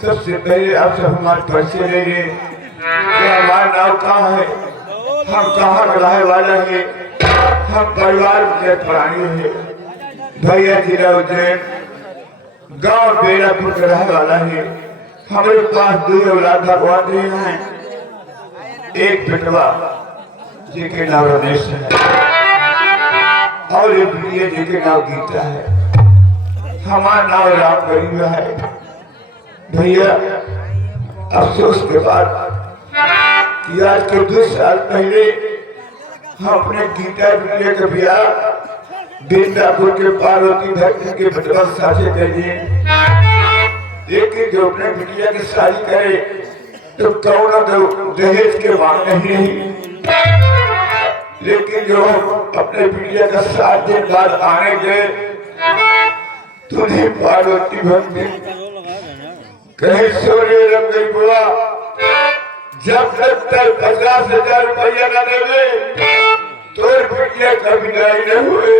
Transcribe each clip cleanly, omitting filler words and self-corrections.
सबसे पहले आपसे हमारे परिचय ले लिए कि हमारा नाम कहाँ है, हम कहाँ रहने वाला है, हम परिवार के प्राणी है। भैया जिला उज्जैन गांव बेलापुर का रहने वाला है। हमारे पास 2 औलाद भगवान दिए हैं। एक बेटवा जिनके नाम रमेश है और एक बिटिया जिनके नाम गीता है। हमारा नाम राम गरीब है। भैया अफसोस के बाद कि आज के 2 साल पहले हम अपने गीता बिटिया के ब्याह वृंदावन के पार्वती धरती के बटवा साझे कर दिए। लेकिन जो अपने बिटिया की शादी करे तो कौन दहेज के मांग नहीं, लेकिन जो अपने बिटिया का 7 दिन बाद आने गए तुम्हें पार्वती भक्ति कहीं सोने लग गई बुआ। जब तक 50,000 रुपया न देवे तो बिटिया का विदाई न हुए।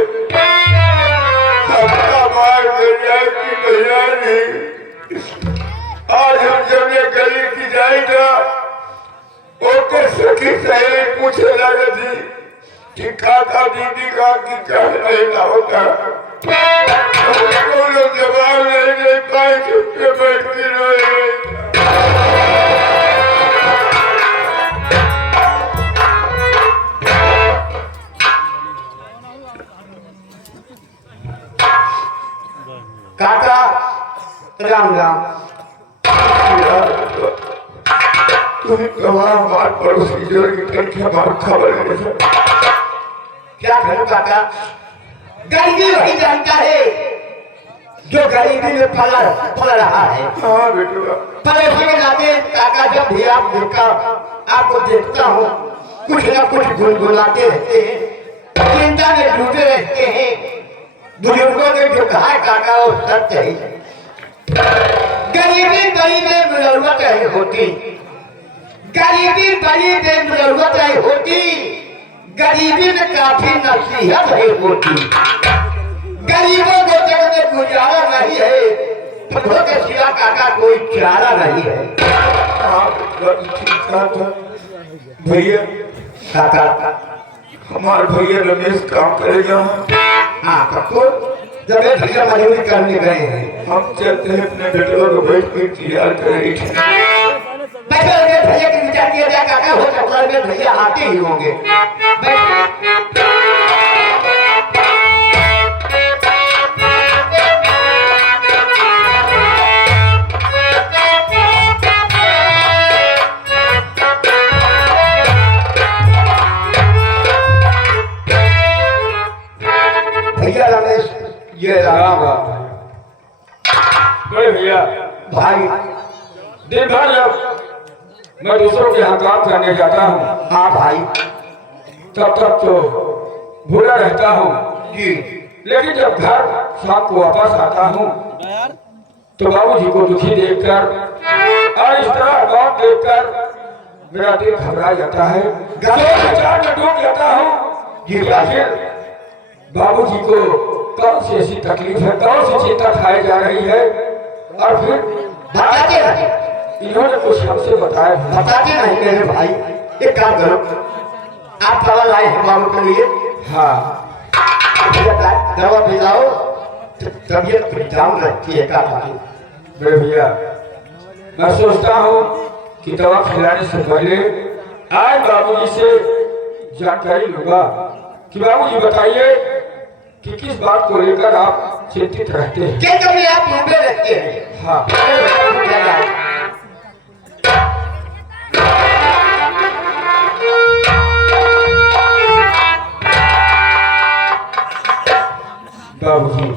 सबका मार की भैया नहीं। आज हम जब ये गली की जाएगा ओके सखी सहेली पूछे लगे थी कि काका दीदी का कि क्या रहना होता। जवाब नहीं दे पाए, चुप के बैठ के रोए। काका राम राम। तुम्हें कहा हमारे पड़ोसी जो की हमारे खबर है। क्या करूं काका, गरीबी वही जानता है जो गरीबी में फल रहा है। हाँ बेटुआ, पड़ोसी के नाते काका जब भी आपको देखता हूँ कुछ न कुछ गुनगुनाते रहते हैं, चिंता में डूबे रहते हैं। बुजुर्गों ने जो कहा काका वो सत्य है। गरीबी बड़ी में मुरवत नहीं होती, गरीबी बड़ी में मुरवत नहीं होती, गरीबी में काफी नसीहत नहीं होती। गरीबों को जग में गुजारा नहीं है, फलों के सिवा काका कोई चारा नहीं है। भैया काका हमारे भैया रमेश काम करेगा। हाँ पक्को, जब ये भैया मजदूरी करने गए हैं हम चलते हैं अपने बेटों को बैठ कर तैयार करेंगे। बैठे भैया की विचार किया जाए काका, हो सकता है भैया आते ही होंगे। भैया रमेश ये राम बड़े भैया भाई, दिन भर जब मैं दूसरों के यहाँ काम करने जाता हूँ हाँ भाई तब तक तो भूला रहता हूँ जी, लेकिन जब घर शाम को वापस आता हूँ तो बाबूजी को दुखी देखकर और इस तरह गाँव देखकर मेरा दिल घबरा जाता है। विचार में डूब जाता हूँ जी कि आखिर बाबूजी को कौन सी ऐसी तकलीफ है, कौन सी चिंता खाई जा रही है। और फिर बताते नहीं, इन्होंने कुछ हमसे बताया बताते नहीं मेरे भाई। एक काम करो, आप दवा लाए हैं बाबू के लिए। हाँ दवा पिलाओ, तबीयत डाउन रहती है काका। मेरे भैया मैं सोचता हूँ कि दवा खिलाने से पहले आज बाबूजी से जानकारी लूंगा कि बाबूजी बताइए कि किस बात को लेकर आप चिंतित रहते हैं। क्या कभी आप डूबे रहते हैं? हाँ बाबूजी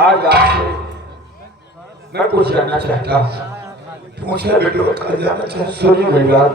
आज आपसे मैं कुछ जानना चाहता हूँ। मुझे बेटो बता जाना चाहता। सुनिए मेरी बात।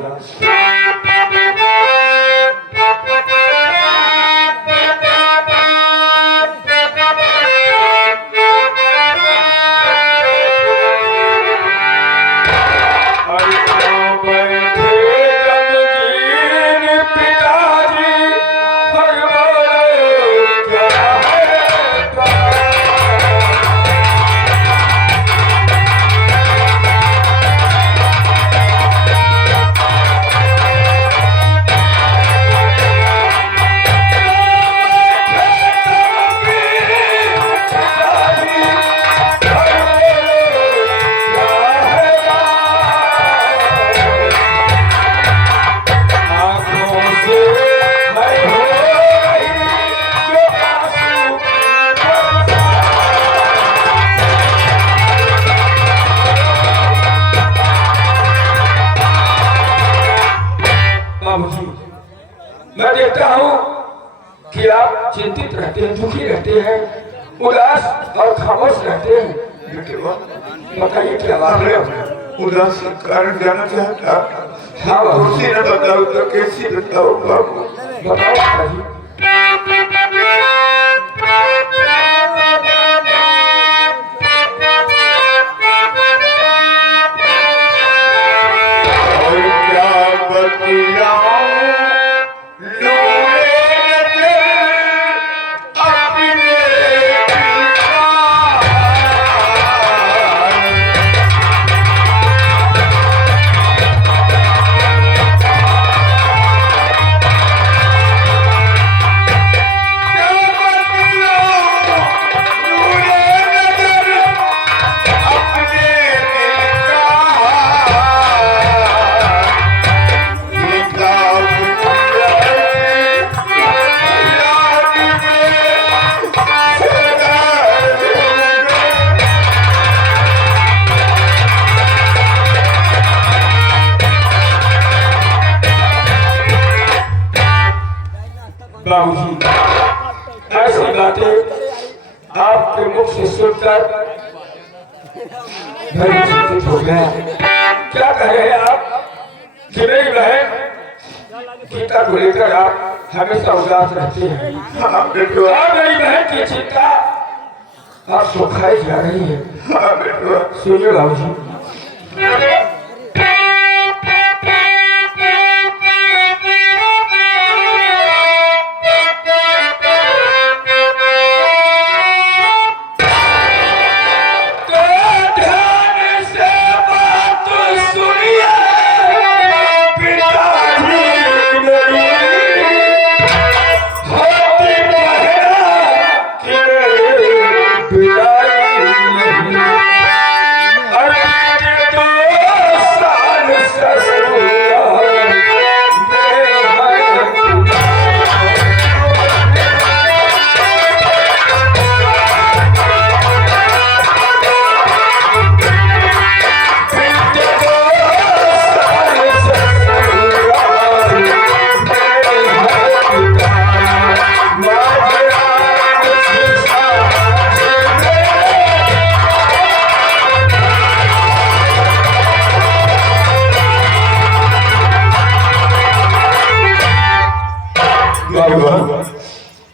रहते हैं, दुखी रहते हैं, उदास और खामोश रहते हैं। बेटवा बताइए क्या बात है? उदास का कारण जानना चाहता। हाँ बाबू, तुलसी ने बताओ तो कैसी बताओ बाबू। बताओ बताइए। और क्या बतलाऊं लूए नजर अपने दिल का। बाबूजी, ऐसी बातें आपके मुख से सुनकर मैं चिंतित हो गया। क्या कह रहे हैं आप कि मेरी बहन गीता को लेकर आप हमेशा उदास रहते हैं? हाँ बेटवा, और मेरी बहन की चिंता आप सुखाई जा रही है। हाँ बेटवा। सुनिए बाबूजी,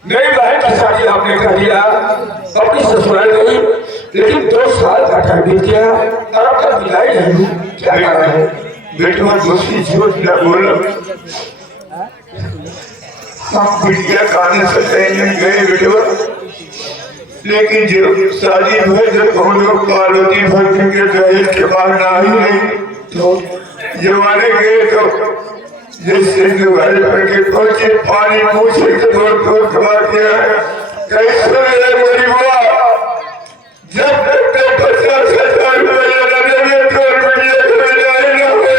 मेरी बहन का शादी आपने कर दिया, अपनी ससुराल गई, लेकिन 2 साल का टाइम बीत गया और अब तक विदाई नहीं हुई। क्या कारण है? बेटवा दूसरी झूठ न बोलो। हम बिटिया खाने से कहीं नहीं गए बेटवा, लेकिन जो शादी हुई जब हम लोग पार्वती भक्ति के दहेज के मांगना ही नहीं, तो जमाने गए तो जैसे दुआरे पर के पहुंचे पानी मुंह से तोड़ खवा दिया। कैसे गरीबा जब तक 50,000 रुपया न देवे तो बिटिया को विदाई न हुई।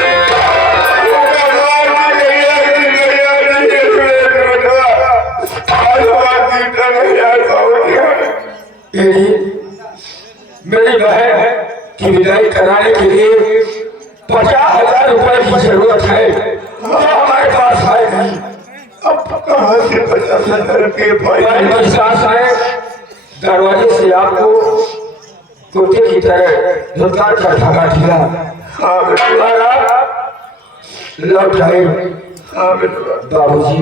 उनका मार की गैया की गैया नहीं है बेटवा। आज बात की तरह यार मेरी बहन की विदाई कराने के लिए 50,000 रुपए की जरूरत है, जो हमारे पास है नहीं। अब कहाँ से 50,000 रुपये बहन पाए? की सास है, दरवाजे से आपको कुत्ते की तरह धुतकार कर भगा दिया हाँ बेटवा, और आप लौट आए। हाँ बेटवा। बाबूजी,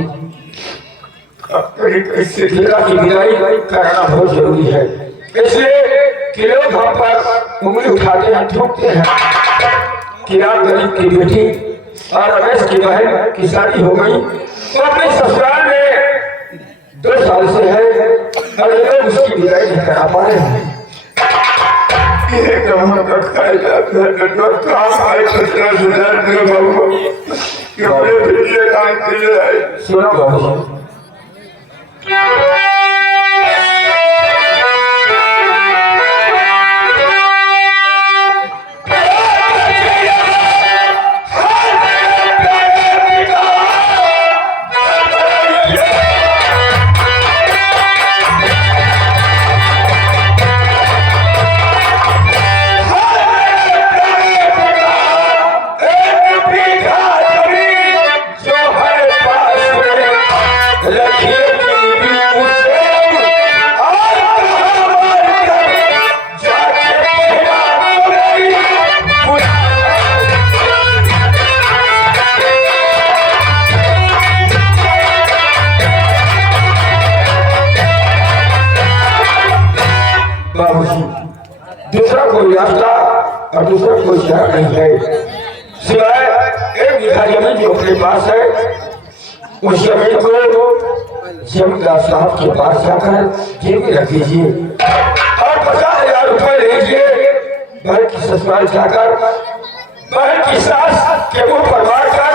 अब कहीं कैसे पिता की विदाई कराना बहुत जरूरी है, इसलिए कि लोग हम पर उंगली उठाते हैं, ठोकते हैं कि आप गरीब की बेटी और रमेश की बहन की शादी हो गई, तो अपने ससुराल में 2 साल से है और ये लोग उसकी विदाई नहीं करा पा रहे हैं। ये कहाँ का खाया जाता है बेटवा? कहाँ आए 50,000 रुपये बाबू कि हमें बिटिया काम के लिए आए? सुनो बाबूजी, रखिए बाबूजी दूसरा कोई रास्ता और दूसरा कोई शहर नहीं है सिवाय 1 बीघा जमीन जो अपने पास है उस जमीन को जमींदार साहब के पास जाकर गिरवी रख दीजिए और 50,000 रुपए लीजिए बहन की ससुराल जाकर बहन की सास के मुंह पर मारकर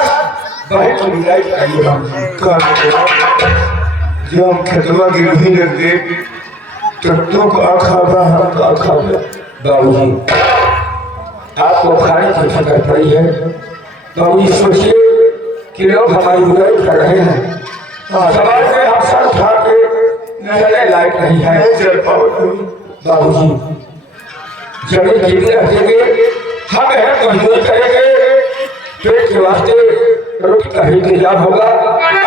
बहन की विदाई कराइए जो हम खेतवा गिरवी रख दे तो तू का खाबा हम का खाबा बाबूजी आपको खाने की फिक्र पड़ी है बाबूजी सोचिए कि लोग हमारी बुराई कर रहे हैं समाज में हम सर उठा के चलने लायक नहीं है बाबूजी जमीन गिरवी रख देंगे हम मजदूरी करेंगे पेट के वास्ते रोटी का इंतजाम होगा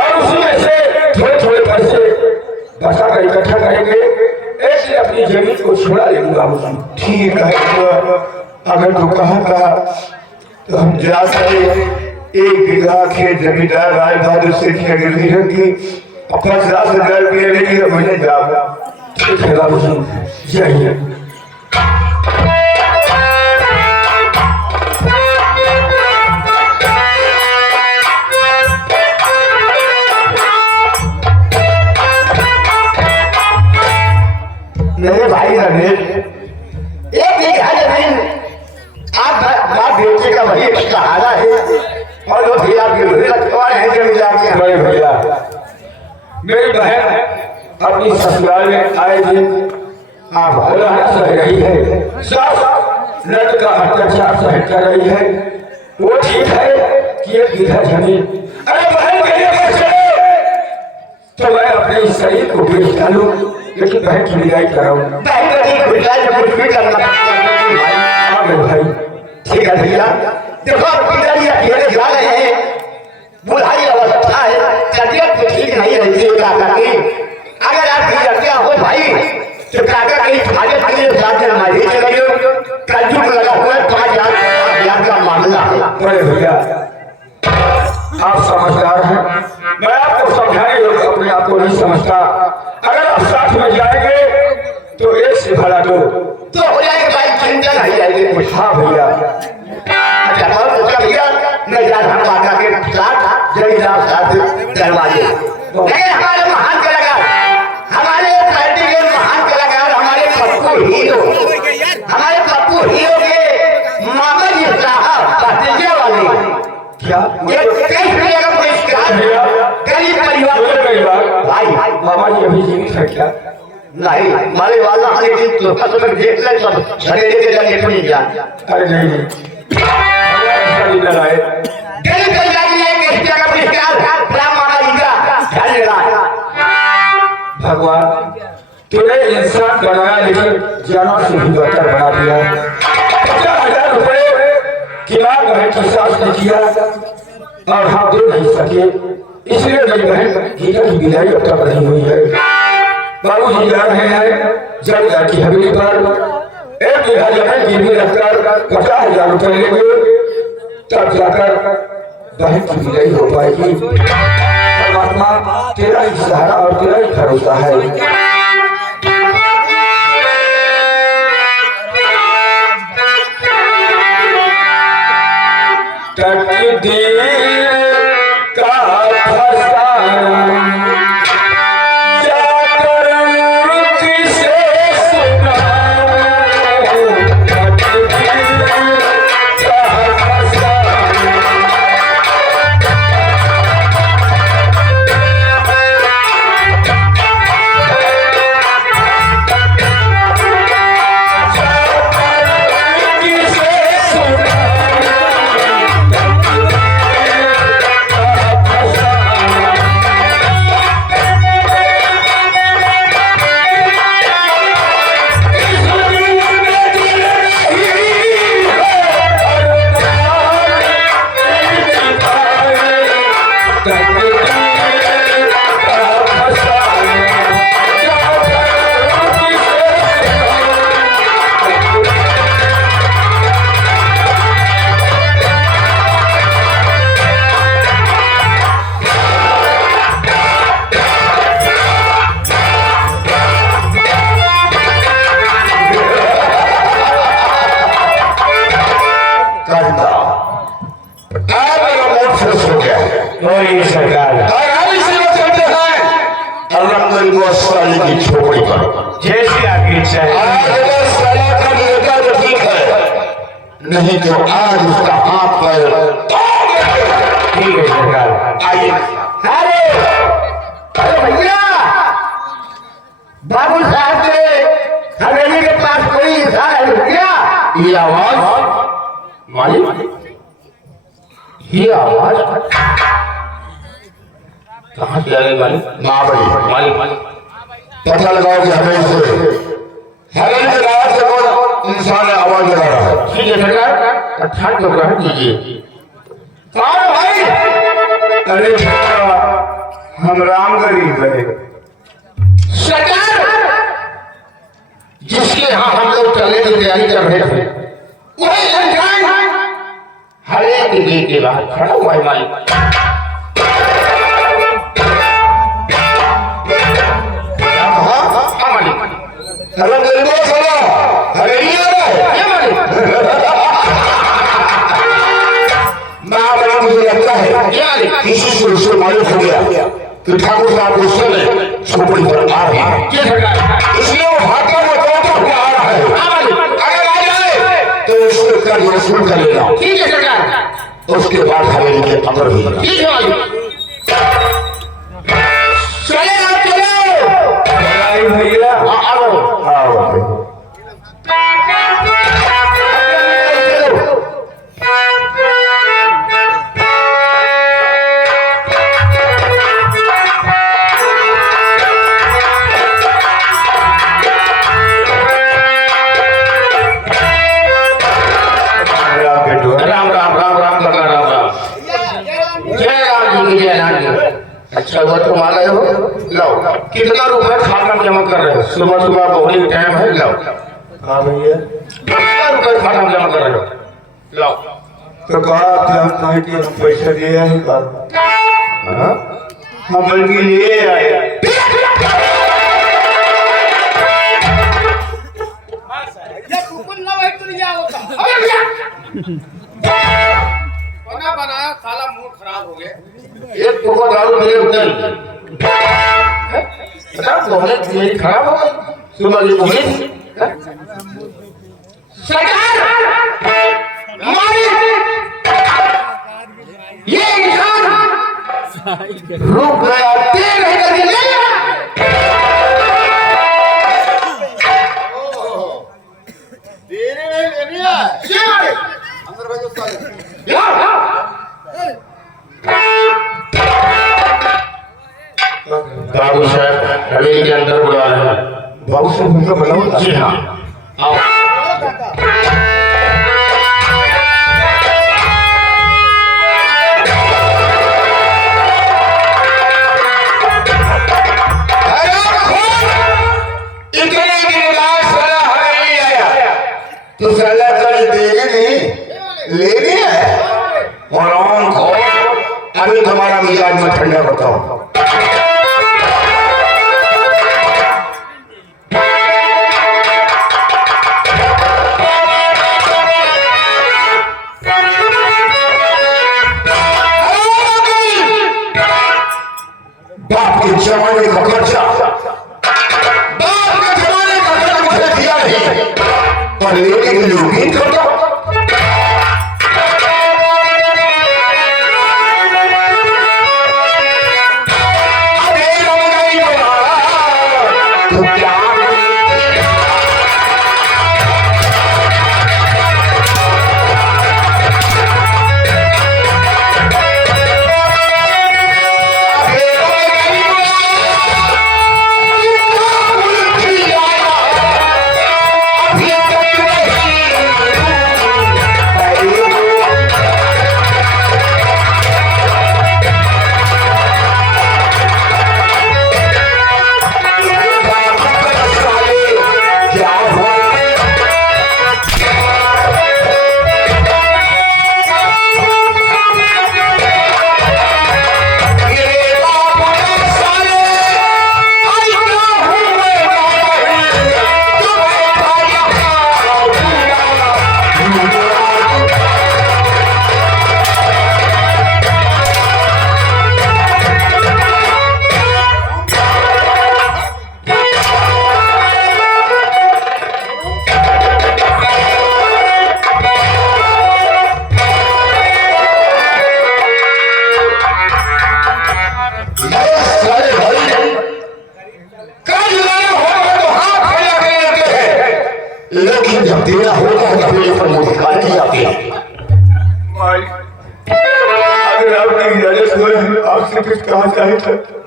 और उसी में से थोड़े थोड़े पैसे बचा कर इकट्ठा करेंगे ऐसे अपनी जमीन को छोड़ा लेंगे बाबूजी ठीक है अगर तो कहा तो हम जा सके 1 बीघा खेत जमींदार राय बहादुर से गिरवी रखी 50,000 रुपये लेंगे मुझे जाओ ठीक है बाबूजी जाइए मेरे भाई रमेश 1 बीघा जमीन आप बाप बेटे का वही सहारा है और वो भी आपके रखवाले हैं जमींदार के बड़े भैया मेरी बहन अपनी ससुराल में आए दिन आप सह रही है सास लड़का अत्याचार सह कर रही है वो ठीक है कि 1 बीघा जमीन अरे बहन के लिए बचे तो मैं अपने शरीर को बेच डालूं लेकिन बहन की विदाई कराऊं कुछ भी करना भाई ठीक है भैया देखो पिताजी अकेले जा रहे हैं बुढ़ाई अवस्था है तबियत तो ठीक नहीं रहती है काका की अगर आप हत्या हो भाई तो काका कहीं तुम्हारे भाई साथ हमारी चलिए कलयुग लगा हुआ 5,000 का मामला है बड़े भैया आप समझदार हैं मैं आपको समझाने योग्य अपने आप को नहीं समझता अगर आप साथ में जाएंगे तो 1 से भला 2 तो हो जाएगा भाई चिंता नहीं जाएगी कुछ हाँ भैया अच्छा और तो भैया मैं जा रहा काका के साथ जमींदार साथ दरवाजे नहीं हमारे महान कलाकार हमारे पार्टी के महान कलाकार हमारे पप्पू हीरो के मामा जी साहब भतीजे वाले क्या ये कई रुपये का पुरस्कार गरीब परिवार भाई मामा जी अभी जीवित है क्या नहीं मारे वाला हर दिन तो फसल देख ले सब सवेरे के जाने नहीं जा अरे नहीं लड़ाए गरीब परिवार के लिए किस का पुरस्कार राम मामा जी का धन्यवाद भगवान तूने इंसान बनाया लेकिन जानवर से भी बेहतर बना दिया 50,000 रुपए की मां बहन की सास ने किया और हम दे नहीं सके इसलिए मेरी बहन गीता की विदाई अब तक नहीं हुई है बाबूजी जा रहे हैं जमींदार की हवेली पर 1 बीघा जमीन गिरवी रखकर 50,000 रुपए लेंगे तब जाकर बहन की विदाई हो पाएगी परमात्मा तेरा ही सहारा और तेरा ही भरोसा है तकदीर का फसाना जाकर किसे सुनाऊं तकदीर का फसाना चाहिए। आज अगर साला कर लेता तो ठीक है, नहीं तो आज उसका हाथ पैर ठीक है सरकार। आइए। अरे अरे भैया, बाबू साहब के हवेली के पास कोई इंसान है भैया? ये आवाज मालिक, ये आवाज कहाँ से आ गई मालिक? ना भाई मालिक, पता लगाओ कि हमें इसे हवेली के रात से कौन इंसान है आवाज लगा रहा है। ठीक है सरकार, अच्छा तो ग्रहण कीजिए। कौन भाई? अरे बाबा, हम राम गरीब है। सरकार, जिसके यहाँ हम लोग चलने की तैयारी कर रहे थे, वही इंसान हर एक दिन के बाद खड़ा हुआ है मालिक। हाँ मालिक, अरे गरीबों साला हवेली आ रहा है। ये मालिक, ना मुझे लगता है ये मालिक, किसी से उससे मालूम हो गया कि ठाकुर साहब गुस्से में झोपड़ी पर आ रहे हैं, ये सरकार। इसलिए वो हाथा में दौड़ता हुआ आ रहा है। हाँ मालिक, अगर आ जाए तो उसको कर्ज वसूल कर लेना, ठीक है सरकार, उसके बाद हवेली के अंदर भी ठीक है मालिक। चले आप चलो। आई भैया आओ आओ। राम राम राम राम करना, राम राम। जय राम जी की जय राम जी। अच्छा हुआ तुम आ गए हो। लो, कितना रुपए खाता जमा कर रहे हो? सुबह सुबह बोहनी टाइम है। लो, हाँ भैया, कितना रुपए खाता जमा कर रहे हो? लो। तो कहा कि हम कहे कि हम पैसा दिए हैं बाबा, हाँ? हम बल्कि लिए आए। बना बनाया साला मूड खराब हो गया। एक टोका दारू मेरे उतर बता, बोहनी मेरी खराब हो गई सुबह की बोहनी। सरकार, मालिक, ये इंसान रुक गया, देर है करके ले गया। देने नहीं लेनी है। अंदर भेजो साले। बाबू साहब हवेली के अंदर बुला रहे हैं। बाबू से उनका बुलाओ। जी हाँ, आओ। इतने दिन बाद साला हवेली आया तो साला कल देगी नहीं, लेनी है। और आम खाओ, अभी तुम्हारा मिजाज में ठंडा बताओ। बाप के जमाने का खर्चा, बाप के जमाने का खर्चा मुझे दिया नहीं, पर लेने के लिए उम्मीद करता। अरे रंगाई बना, तो क्या अभी तक नहीं लेकिन जब देना होता है तो फिर पर मुंह दिखाई नहीं आती। मालिक अगर आपकी इजाजत हो आपसे कुछ कहा चाहे तो